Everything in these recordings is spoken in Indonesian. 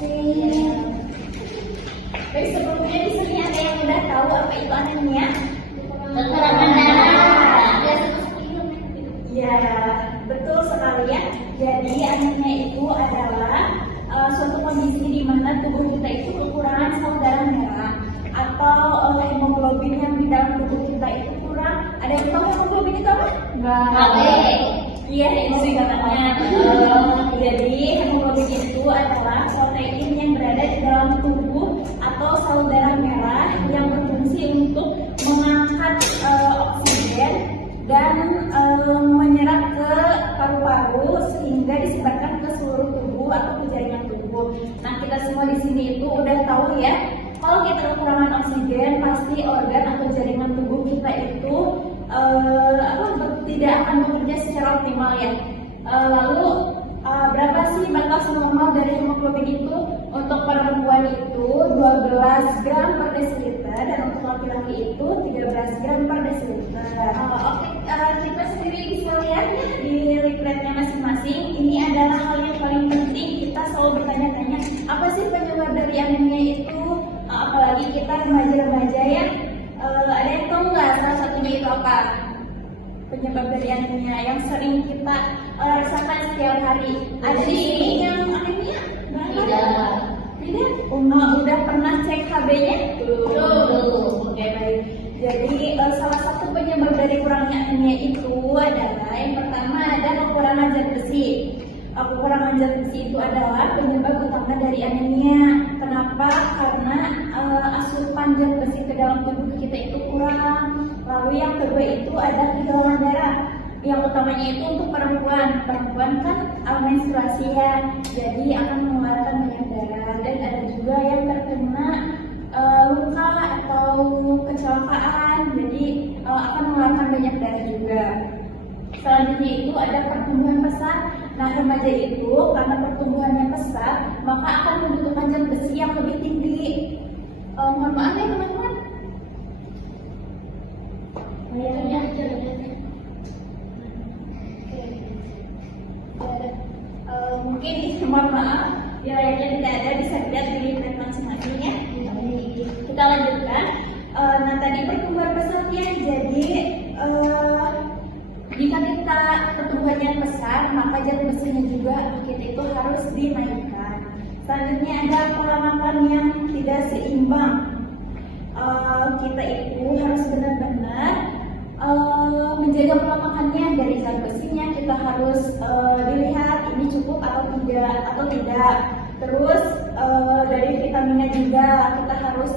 Baik, sebelumnya di sini ada yang udah tahu apa itu anemia? Kekurangan darah. Ya, betul sekali ya. Jadi anemia itu adalah suatu kondisi di mana tubuh kita itu kekurangan sel darah merah atau hemoglobin yang di dalam tubuh kita itu kurang. Ada yang tahu hemoglobin itu apa? Enggak. Iya, itu singkatannya. Jadi hemoglobin itu adalah protein yang berada di dalam tubuh atau sel darah merah yang berfungsi untuk mengangkat oksigen dan menyerap ke paru-paru sehingga disebarkan ke seluruh tubuh atau ke jaringan tubuh. Nah, kita semua di sini itu udah tahu ya, kalau kita kekurangan oksigen pasti organ atau jaringan tubuh kita itu tidak akan bekerja secara optimal ya. Lalu berapa sih batas normal dari hemoglobin itu? Untuk perempuan itu 12 gram per desiliter dan untuk laki-laki itu 13 gram per desiliter. Kita sendiri bisa lihat ya di leafletnya masing-masing. Ini adalah hal yang paling penting. Kita selalu bertanya-tanya, apa sih penyebab dari anemia itu? Apalagi kita remaja-remaja ya. Ada yang tahu nggak salah satunya itu apa? Penyebab dari anemia yang sering kita rasakan setiap hari. Ada di sini yang anemia? Tidak? Udah pernah cek KB-nya? Belum. Oke, baik. Jadi salah satu penyebab dari kurangnya anemia itu adalah yang pertama ada kekurangan zat besi. Kekurangan zat besi itu adalah penyebab utama dari anemia. Kenapa? Karena asupan zat besi ke dalam tubuh kita itu kurang. Lalu yang kedua itu ada kehilangan darah. Yang utamanya itu untuk perempuan. Perempuan kan menstruasi ya, jadi akan mengeluarkan banyak darah. Dan ada juga yang terkena luka atau kecelakaan, jadi akan mengeluarkan banyak darah juga. Selanjutnya itu ada pertumbuhan pesat. Nah, remaja itu karena pertumbuhannya pesat, maka akan membutuhkan zat besi yang lebih tinggi. Mohon maaf ya teman-teman. Mungkin mohon maaf, wilayahnya tidak ada, bisa dilihat di leaflet masing-masing ya. Kita lanjutkan. Nah, tadi pertumbuhan pesat ya, jadi jika kita pertumbuhannya besar, maka zat besinya juga kita itu harus dinaikkan. Selanjutnya ada pola makan yang tidak seimbang. Kita itu harus benar-benar menjaga pola makannya. Dari zat besinya kita harus dilihat ini cukup atau tidak. Terus dari vitaminnya juga kita harus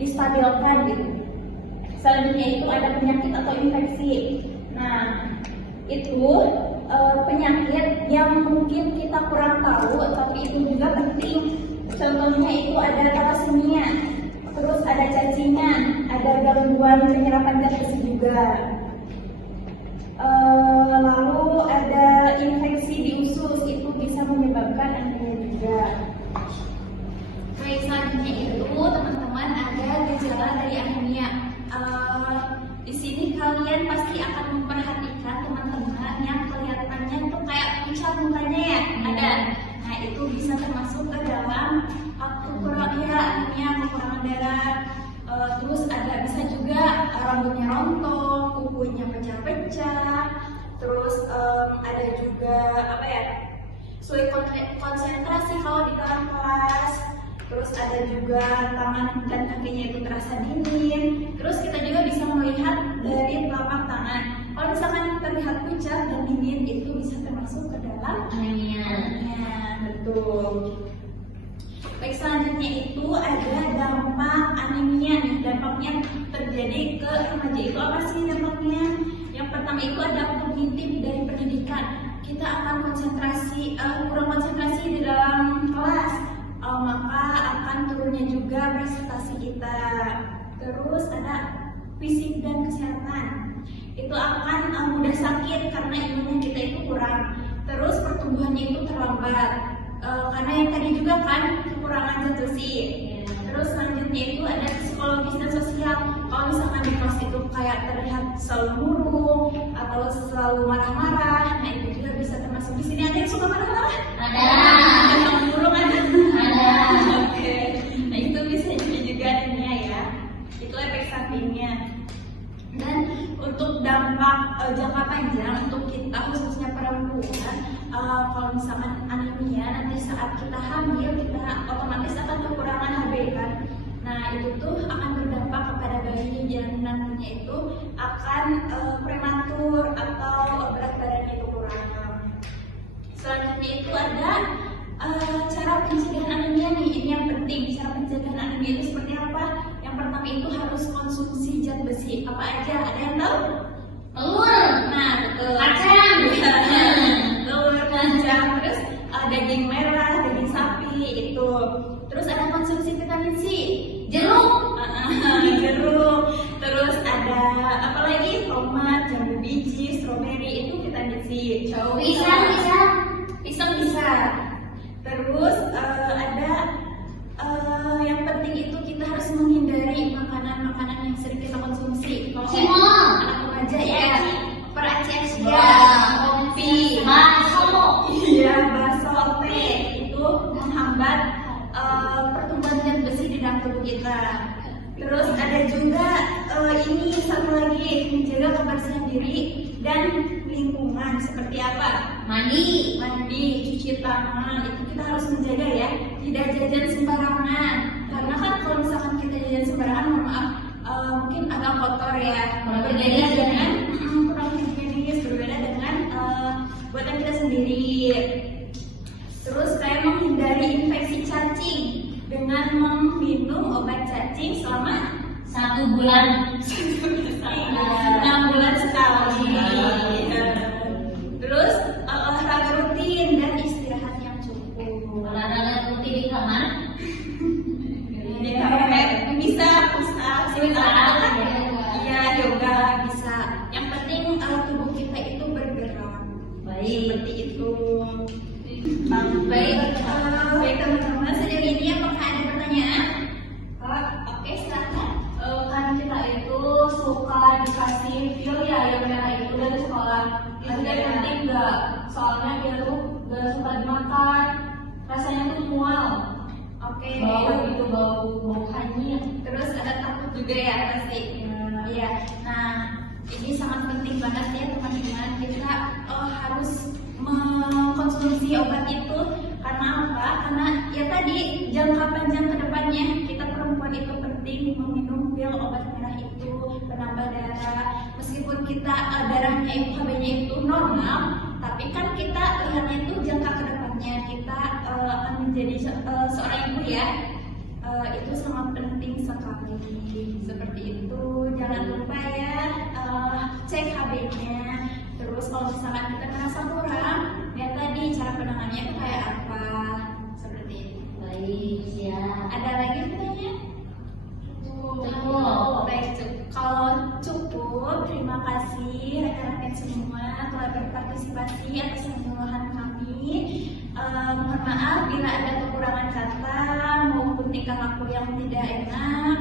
distabilkan gitu. Selanjutnya itu ada penyakit atau infeksi. Nah, itu penyakit yang mungkin kita kurang tahu, tapi itu juga penting. Contohnya itu ada thalassemia, terus ada cacingan, ada gangguan penyerapan zat besi juga. Lalu ada infeksi di usus, itu bisa menyebabkan anemia juga. Baik, selanjutnya itu teman-teman ada gejala dari anemia. Di sini kalian pasti akan memperhatikan teman-teman yang kelihatannya tuh kayak pucat mukanya ya, ada. Nah, itu bisa termasuk ke dalam anemia, kekurangan darah. Terus ada bisa juga rambutnya rontok, kukunya pecah-pecah. Terus ada juga sulit konsentrasi kalau di dalam kelas. Terus ada juga tangan dan kakinya itu terasa dingin. Terus kita juga bisa melihat dari telapak tangan. Kalau misalkan terlihat pucat dan dingin, itu bisa termasuk ke dalam anemia. Betul. Baik, selanjutnya itu ada dampak anemia nih. Dampaknya terjadi ke remaja itu apa sih dampaknya? Yang pertama itu ada kognitif dari pendidikan. Kita akan kurang konsentrasi di dalam kelas. Maka akan turunnya juga prestasi kita. Terus ada fisik dan kesehatan, itu akan mudah sakit karena imunnya kita itu kurang. Terus pertumbuhannya itu terlambat karena yang tadi juga kan kekurangan zat besi. Terus selanjutnya itu ada psikologis dan sosial. Kalau misalkan di kelas itu kayak terlihat selalu murung atau selalu marah-marah, nah itu juga bisa termasuk di sini. Ada yang suka marah-marah? Ada. misalkan anemia, nanti saat kita hamil kita otomatis akan kekurangan HB kan. Nah itu tuh akan berdampak kepada bayi dan nantinya itu akan prematur atau berat badannya itu kurang. Selanjutnya itu ada cara pencegahan anemia nih, ini yang penting. Cara pencegahan anemia itu seperti apa? Yang pertama itu harus konsumsi zat besi. Apa aja? Ada yang tahu? Telur. Nah betul. Kacang. Telur, kacang, terus daging merah, daging sapi itu. Terus ada konsumsi vitamin C. Jeruk. Jeruk. Terus ada apa lagi? Tomat, jambu biji, stroberi itu vitamin C. Pisang bisa. Terus ada yang penting itu kita harus menghindari makanan-makanan yang sering kita konsumsi. Kalau anak remaja ya, peraci-aci ya, kopi, Bakso. iya, bakso, teh itu menghambat pertumbuhan zat besi di dalam tubuh kita. Terus ada juga ini satu lagi, menjaga kebersihan diri dan lingkungan. Seperti apa? Mandi. Cuci tangan, itu kita harus menjaga ya, tidak jajan sembarangan. Karena kan kalau misalkan kita jajan sembarangan, mohon maaf, mungkin agak kotor ya. Berbeda dengan kurang higienis, berbeda dengan buatan kita sendiri. Terus kayak menghindari infeksi cacing dengan meminum obat cacing selama 1 bulan. 6 bulan sekali. Terus olahraga rutin dan istirahat yang cukup. Olahraga rutin di kamar. Bisa push-up, iya, yoga bisa. Yang penting tubuh kita itu bergerak. Baik. Seperti itu. Baik teman-teman, sejauh ini apakah ada pertanyaan? Oke, silakan. Kan kita itu suka dikasih pil ya yang merah itu dari sekolah. Itu dari penting enggak? Soalnya dia tuh gak suka dimakan. Rasanya tuh mual. Oke. Bau gitu, bau hanyir. Terus ada takut juga ya pasti. Iya. Nah, ini sangat penting banget ya teman-teman. Kita harus mengkonsumsi obat itu karena apa? Karena ya tadi jangka panjang ke depannya kita perempuan itu penting meminum pil obat merah itu penambah darah. Meskipun kita darahnya itu HB-nya itu normal, tapi kan kita lihatnya itu jangka ke depannya kita akan menjadi seorang ibu ya. Itu sangat penting sekali. Seperti itu. Jangan lupa ya cek HB-nya. Terus kalau misalkan kita merasa kurang, ya tadi cara penanganannya itu kayak apa? Seperti itu. Baik, ya. Ada lagi pertanyaan? Cukup. Baik, kalau cukup, terima kasih rekan-rekan semua telah berpartisipasi atas penyuluhan kami. Mohon maaf bila ada kekurangan kata maupun tingkah laku yang tidak enak.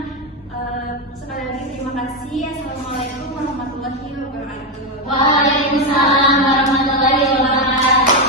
Sekali lagi terima kasih. Assalamualaikum warahmatullahi wabarakatuh. Waalaikumsalam warahmatullahi wabarakatuh.